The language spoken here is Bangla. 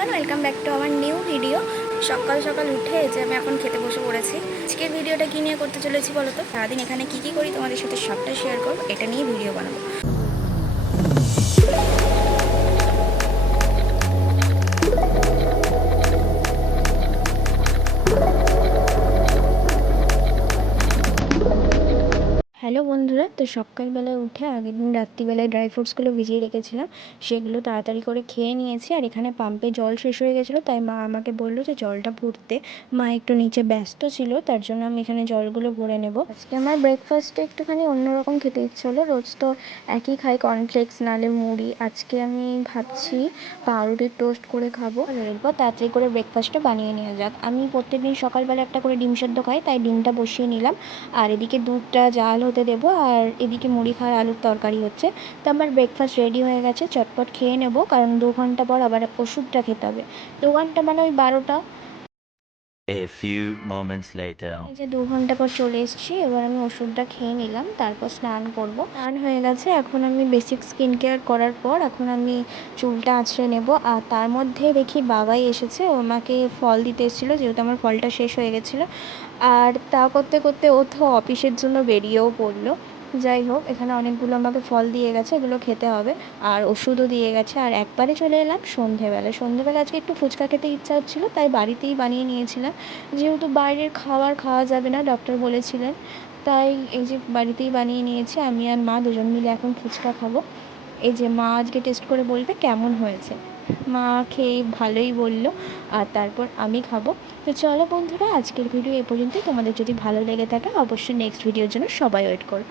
এভরিওয়ান, ওয়েলকাম ব্যাক টু আমার নিউ ভিডিও। সকাল সকাল উঠে যে আমি এখন খেতে বসে পড়েছি। আজকের ভিডিওটা কী নিয়ে করতে চলেছি বলো তো? সারাদিন এখানে কী কী করি তোমাদের সাথে সবটা শেয়ার করব, এটা নিয়ে ভিডিও বানাবো। হ্যালো বন্ধুরা, তো সকালবেলা উঠে আগের দিন রাত্রিবেলায় ড্রাই ফ্রুটসগুলো ভিজিয়ে রেখেছিলাম। সেগুলো তাড়াতাড়ি করে খেয়ে নিয়েছি আর এখানে পাম্পে জল শেষ হয়ে গেছিল, তাই মা আমাকে বলল যে জলটা ভরতে। মা একটু নিচে ব্যস্ত ছিল, তার জন্য আমি এখানে জলগুলো ভরে নেব। আজকে আমার ব্রেকফাস্টে একটুখানি অন্যরকম খেতে ইচ্ছে হলো। রোজ তো একই খাই কর্নফ্লেক্স নালে মুড়ি। আজকে আমি ভাবছি পাউরুটির টোস্ট করে খাব। আর এরপর তাড়াতাড়ি করে ব্রেকফাস্টটা বানিয়ে নেওয়া যাক। আমি প্রত্যেকদিন সকালবেলা একটা করে ডিম সেদ্ধ খাই, তাই ডিমটা বসিয়ে নিলাম। আর এদিকে দুধটা, জাল হতে দেবো আর এদিকে মুড়ি খাওয়ার আলুর তরকারি হচ্ছে। তো আমার ব্রেকফাস্ট রেডি হয়ে গেছে, চটপট খেয়ে নেব, কারণ দু ঘণ্টা পর আবার ওষুধটা খেতে হবে। দু ঘণ্টা মানে ওই বারোটা। A few moments later. এই যে দু ঘণ্টা পর চলে এসেছি, এবার আমি ওষুধটা খেয়ে নিলাম, তারপর স্নান করব। স্নান হয়ে গেছে, এখন আমি বেসিক স্কিন কেয়ার করার পর এখন আমি চুলটা আঁচড়ে নেব। আর তার মধ্যে দেখি বাবাই এসেছে, ও আমাকে ফল দিতে এসেছিল, যেহেতু আমার ফলটা শেষ হয়ে গেছিল। আর তা করতে করতে ও তো অফিসের জন্য বেরিয়েও পড়ল। যাই হোক, এখানে অনেকগুলো আমাকে ফল দিয়ে গেছে, এগুলো খেতে হবে। আর ওষুধও দিয়ে গেছে। আর একবারে চলে এলাম সন্ধেবেলা। সন্ধেবেলা আজকে একটু ফুচকা খেতে ইচ্ছা হচ্ছিল, তাই বাড়িতেই বানিয়ে নিয়েছিলাম। যেহেতু বাইরের খাবার খাওয়া যাবে না ডক্টর বলেছিলেন। তাই এই যে বাড়িতেই বানিয়ে নিয়েছি, আমি আর মা দুজন মিলে এখন ফুচকা খাব। এই যে মা আজকে টেস্ট করে বলবে কেমন হয়েছে। মা খেয়ে ভালোই বলল, আর তারপর আমি খাব। তো চলো বন্ধুরা, আজকের ভিডিও এ পর্যন্তই। তোমাদের যদি ভালো লেগে থাকে, অবশ্যই নেক্সট ভিডিওর জন্য সবাই ওয়েট করো।